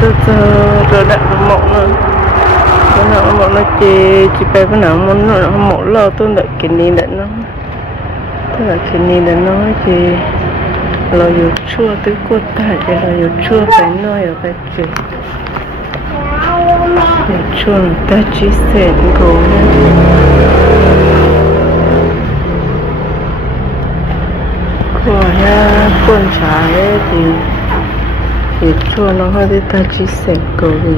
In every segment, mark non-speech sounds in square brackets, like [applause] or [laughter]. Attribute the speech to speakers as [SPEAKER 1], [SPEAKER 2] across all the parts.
[SPEAKER 1] tôi rồi đặt một nữa cái nào một nó chỉ chỉ bé cái nào muốn nó một lo tôi đợi cái này đợi nó. Tôi là cái này đợi nó thì lo yêu chua tới cô ta thì lo yêu chua phải nói ở cái chuyện yêu chua người ta chỉ sẽ cố của ya quân trái thì thì chua nó hơi thì ta chỉ sẽ cố đi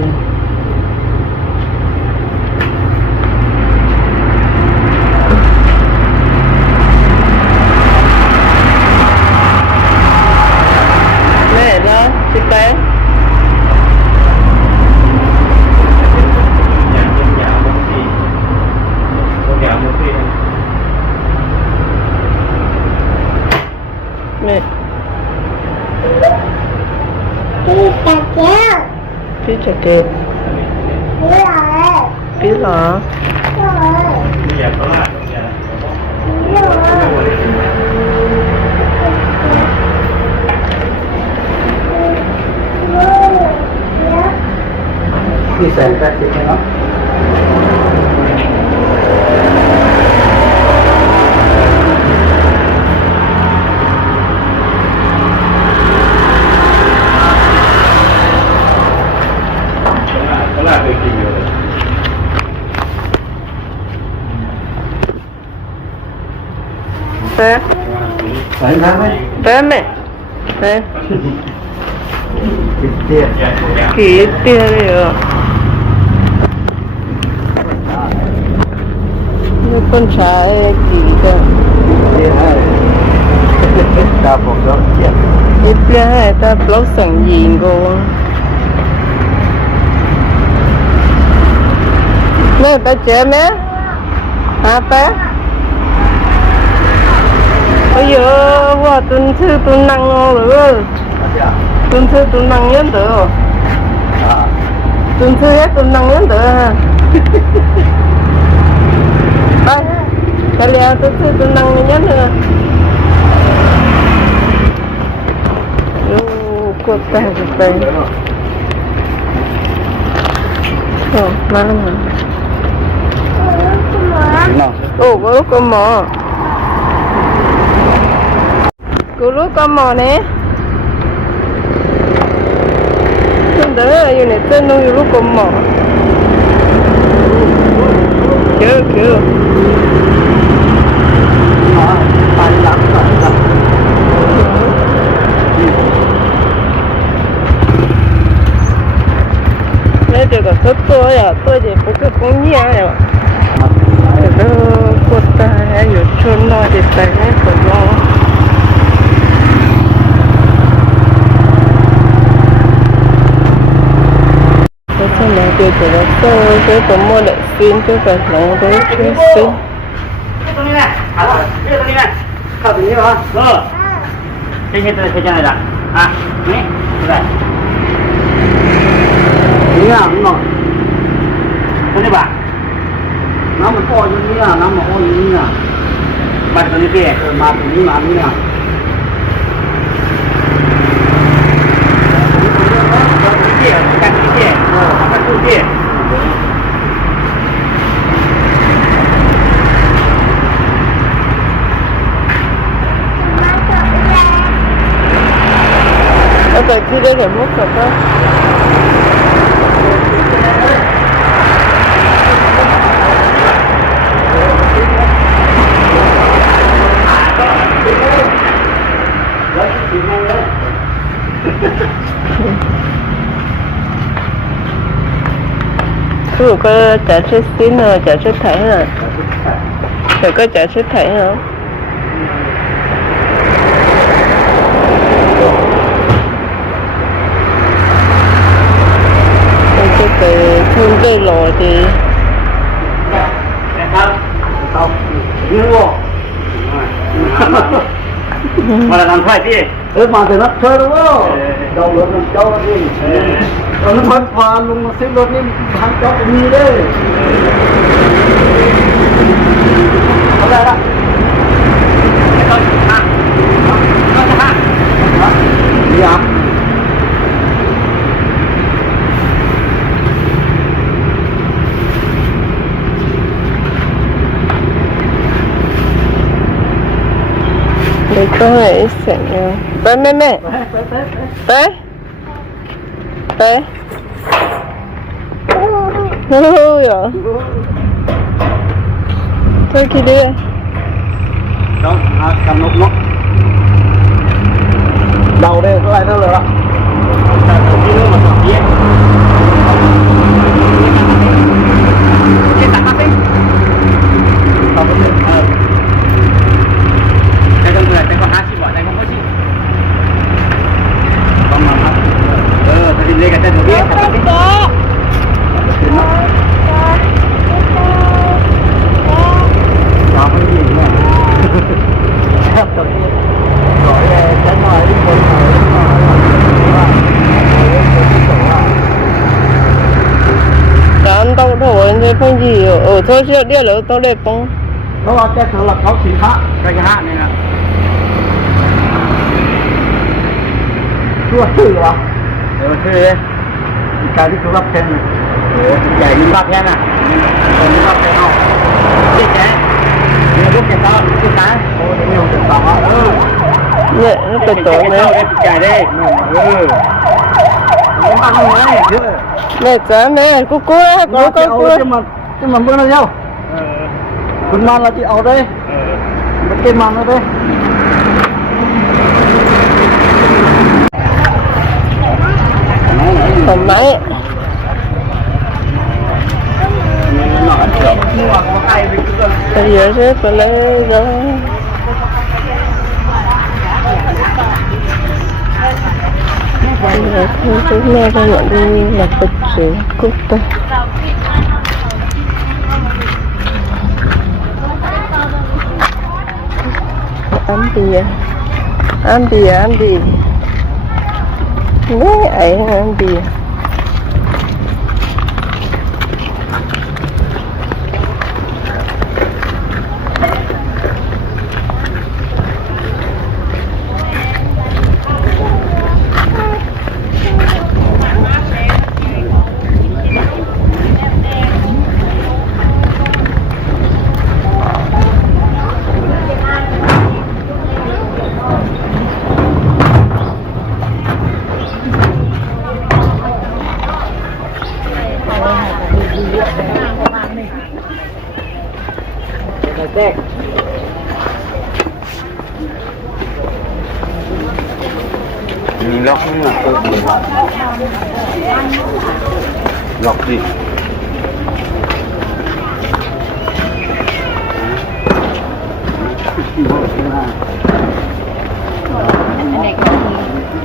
[SPEAKER 1] mẹ đó chị bé nhà trên nhà một gì con nhà một gì mẹ Đi cà kéo biết chả kịp Đi rồi biết hả Rồi nhà có là nhà Rồi đi xem các nó cái rồi thắng đấy bé mẹ. Bé tiền. Kỹ tiền đi con cơ tiền hay ta phòng đó ít tiền hay ta blog sẵn gì cô. Mẹ bé trẻ mẹ hả bé ôi giờ qua tuần thứ tuần năng rồi. Tuần thứ tuần năng nhân tử à tuần thứ hết tuần năng nhân tử [laughs] cái leo tuần thứ tuần năng nhân nữa Yo, cột tay của tay Ồ, má mà nào Ồ, có lúc con mò. Có lúc con 多呀，多点不是姑娘呀。都过得还有出来的白日子。我从来就觉得到这个末日心就该浓浓去死。好，这个东西呢，靠自己啊。嗯，这些都是推荐来啊。喂，是吧？怎么样？ ตัวนี้บ่ะน้ำมันโอ้ยนี่นะน้ำมันโอ้ยนี่นะบัตรตัวนี้เด็กมาตรงนี้มาตรงนี้นะแต่คือได้เห็นมุกแบบว่า Ví có trả xuất tín rồi, trả xuất thẻ rồi Rồi có trả xuất thẻ không? Cái từ thương cây lộ thì mà là làm phải gì? Ừ, mà thì nó chơi đúng không? Đầu lượng nó chơi đi. Ờ. รถพัดวานลงมาซื้อรถนี่ทางจ๊อบมีเด้อเอาได้ละไม่ค่อยเสียงเลยไปแม่แม่ไปไปไป เอ๊ะฮู้ฮู้เหรอเธอคิดด้วยต้องหากำนกนกเดาได้เท่าไรเท่าไหร่ละแต่ผมคิดว่ามัสองเย็ 都是เชี列崩。เดียวเหรอตัวเลขาเอาแต่สำหรับเขาสินค้ากระยะเนี่ยนะชั่วชื่อเหรอเดี๋ยวชื่อเลยการที่เขารับแทนน่ะโอ้ใหญ่ยิ่งรับแทนน่ะตอบ้รับแทนเอาพี่แจ๊เนี่ยลูกเก็บตอนพี่ตาโอ้เดี๋ยวนี้ผมเก็บตอนเออเนี่ยนั่นเป็นตัวเลยพี่แจ๊ได้เออไม่บ้าเลยเยอะแม่จ๋าแม่กูกลัวกูก็กลัว cái mắm bưng nó nhau cái mắm là chị ở đây ờ. cái mắm nó đây tầm máy bây giờ sẽ phải lấy ra. Hãy subscribe cho kênh Ghiền Mì Gõ Để không bỏ lỡ những video hấp dẫn vậy? Ăn gì vậy? Ăn gì? Đấy, ấy ăn gì vậy? Mình lọc nhưng mà tôi bị lọc Lọc gì?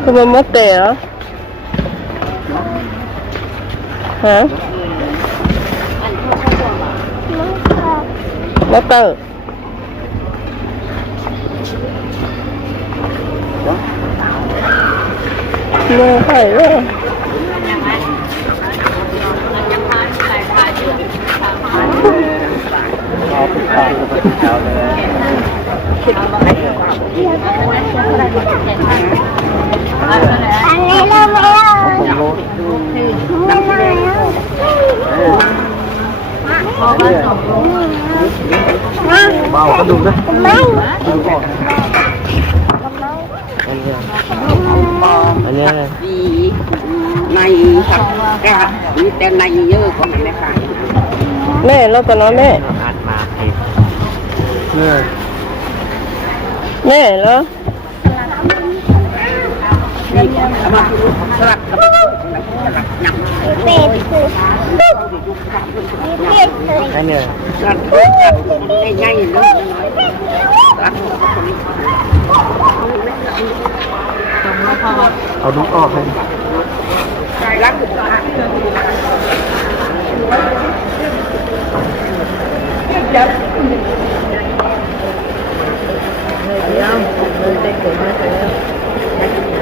[SPEAKER 1] Có mà mất tiền hả? Hả? Mất tờ Nó phải đó anh đi đâu mẹ ơi mẹ này Bao cái đùng đấy mày Anh nhớ อันนี้เราไม่เอาไม่เอาเบากระดูกนะไม่อันนี้ดีในสักกะมีแต่ในเยอะกว่ามันนะคะแม่แล้วก็น้อยแม่ 네. 네, 로. Ở đúng ọt hay Hãy subscribe cho kênh Ghiền Mì Gõ Để không bỏ lỡ những video hấp dẫn เดี๋ยวเดินไกินมาแล้ว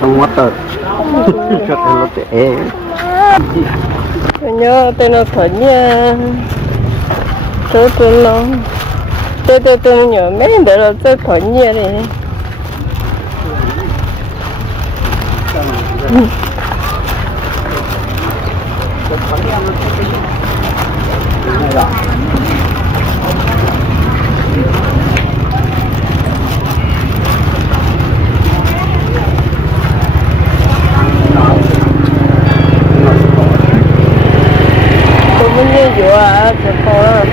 [SPEAKER 1] không mất tật. Cho nó trẻ nhớ tên nó thật nha. Tôi tôi nó tôi tôi tôi nhớ mấy để là tôi thật nha đi. tôi mới như vừa à cho con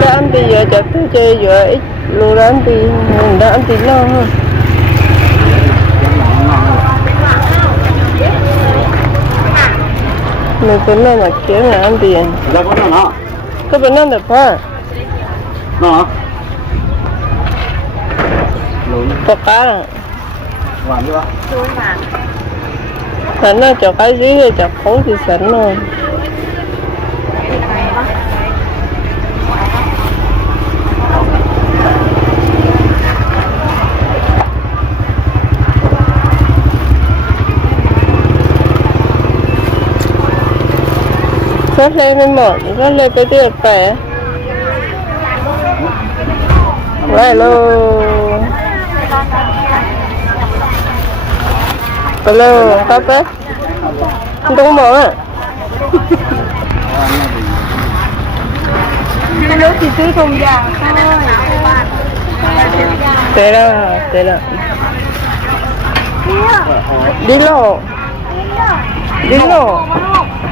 [SPEAKER 1] cho anh thì giờ cho tôi chơi vừa ít luôn đó thì mình đã anh thì lo hơn. Mình tính là kiếm là anh thì ra con nó? Có bên đó được phải nó có cá là hoàn chưa sẵn là cho cái dưới thì cho khối thì sẵn rồi Rất lên lên một, rất lên cái tiệc khỏe Lại luôn Hello, cấp á Không có mở à cái nước thì tưới thùng vàng thôi Tê ra, tê ra Đi lô
[SPEAKER 2] Đi lô chung Ừ, đi lô À, đồ anh nói để nuôi nhà nuôi
[SPEAKER 1] con hấp hấp hồng nó xe à cái này là có tiêu bỏ Trời ơi, chị thôi tư cắn nhưng mà Dạ, cái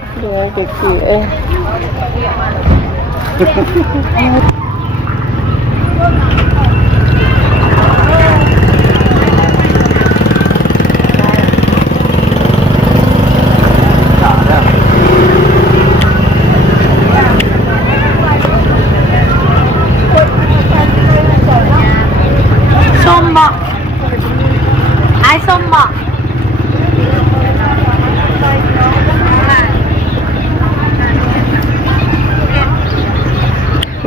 [SPEAKER 1] Ayan, kiki eh.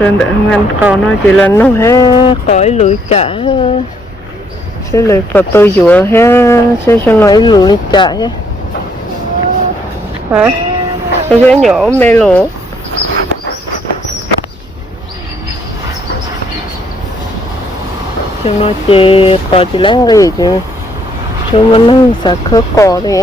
[SPEAKER 1] Trên để ngăn còn nó chỉ là nó hết cõi lưỡi chả Sẽ lấy phật tôi dùa hết Sẽ cho nó lưỡi chả nhé Hả? Nó sẽ nhỏ mê lỗ Cho nó chỉ có chỉ lắng cái gì chứ? Cho nó nó sạc khớp cỏ đi.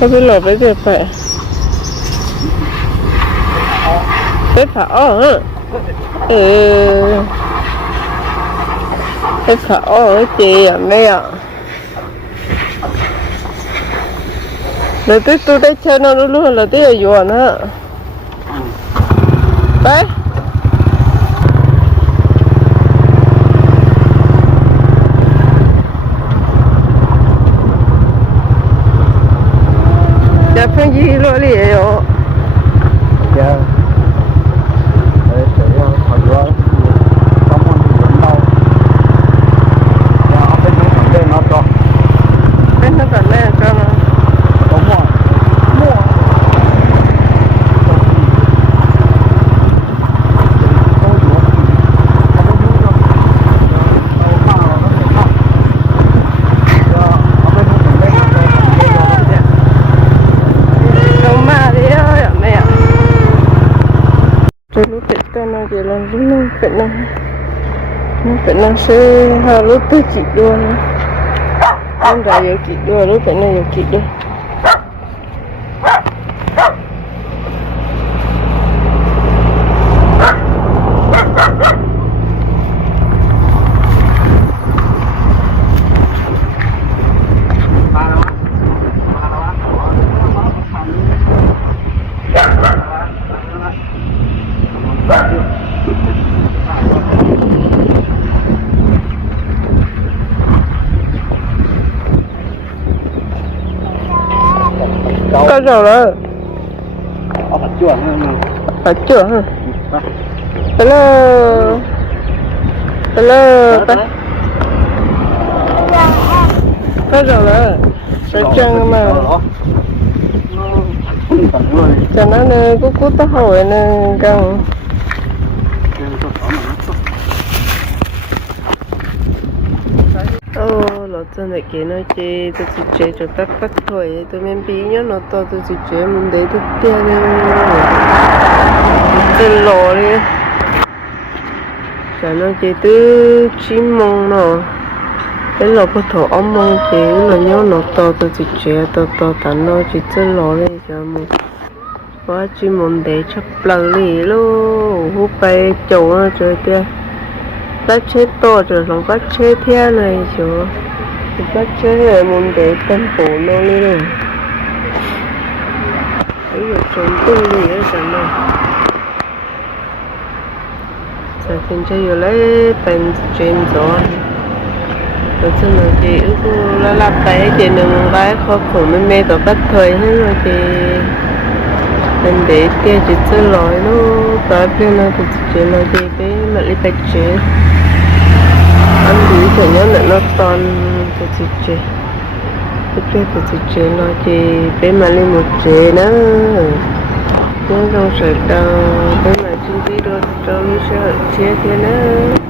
[SPEAKER 1] mẹ Lại chỉ biết chế Để cho nó đủ đủ hiểu Biết chế Chế tới tù Để cho nó đủ đủ Rồi vô bỏ là Biết phải biết là Phải biết là biết việc phải Biết phải ở Ừ Biết phải ở chị à mẹ ạ Là tôi tôi đây chơi nó luôn luôn là tôi ở yuan á. Đấy. Dạ gì lo lì rồi. Dạ. Để sẽ tết tôi nói chỉ là lúc nó phải năng nó phải năng sẽ hà lúc tôi chỉ đua nữa. Em ra giờ chỉ đua lúc phải năng giờ chỉ đua. Có rồi đó. Mặt chuột chưa hả? Hello. Hello.
[SPEAKER 2] Có rồi đó. Sẽ chân mà.
[SPEAKER 1] Cho nó nè, cú cú tao hỏi nè, cần. Lo chân này kia nó chê, tôi chỉ chê cho tất tất thôi, tôi men bí nhớ nó to tôi chỉ chê mình để tôi tiền nè. Tôi lo đi. Chả nó chê tư chim mong nó. Cái lo có thổ ông mong chê, là nhớ nó to tôi chỉ chê, to to tắn nó chỉ chân lo đi cho mình. Quá chim mong để chấp lần đi luôn hút bay chỗ nó chơi kia bắt chế to rồi lòng bắt chế thế này chứ bắt chết là muốn để tâm phủ nó đi rồi ấy là trốn tung gì ở nào giờ thì chơi rồi lấy tên chuyện gió. Rồi chân là chị ước là lặp tay chị đừng vái khó khổ mê mê có bắt thời. Hết rồi thì mình để kia chỉ chơi lỗi nó có bên nó thì chỉ là gì cái mà đi bạch chế anh đi cho nhớ là nó toàn tuje tuje chế cái chế thì chỉ chế bên mà lên một chế nữa nhớ trong sợi đâu bên mà chỉ biết đâu trong sợi chế thế nữa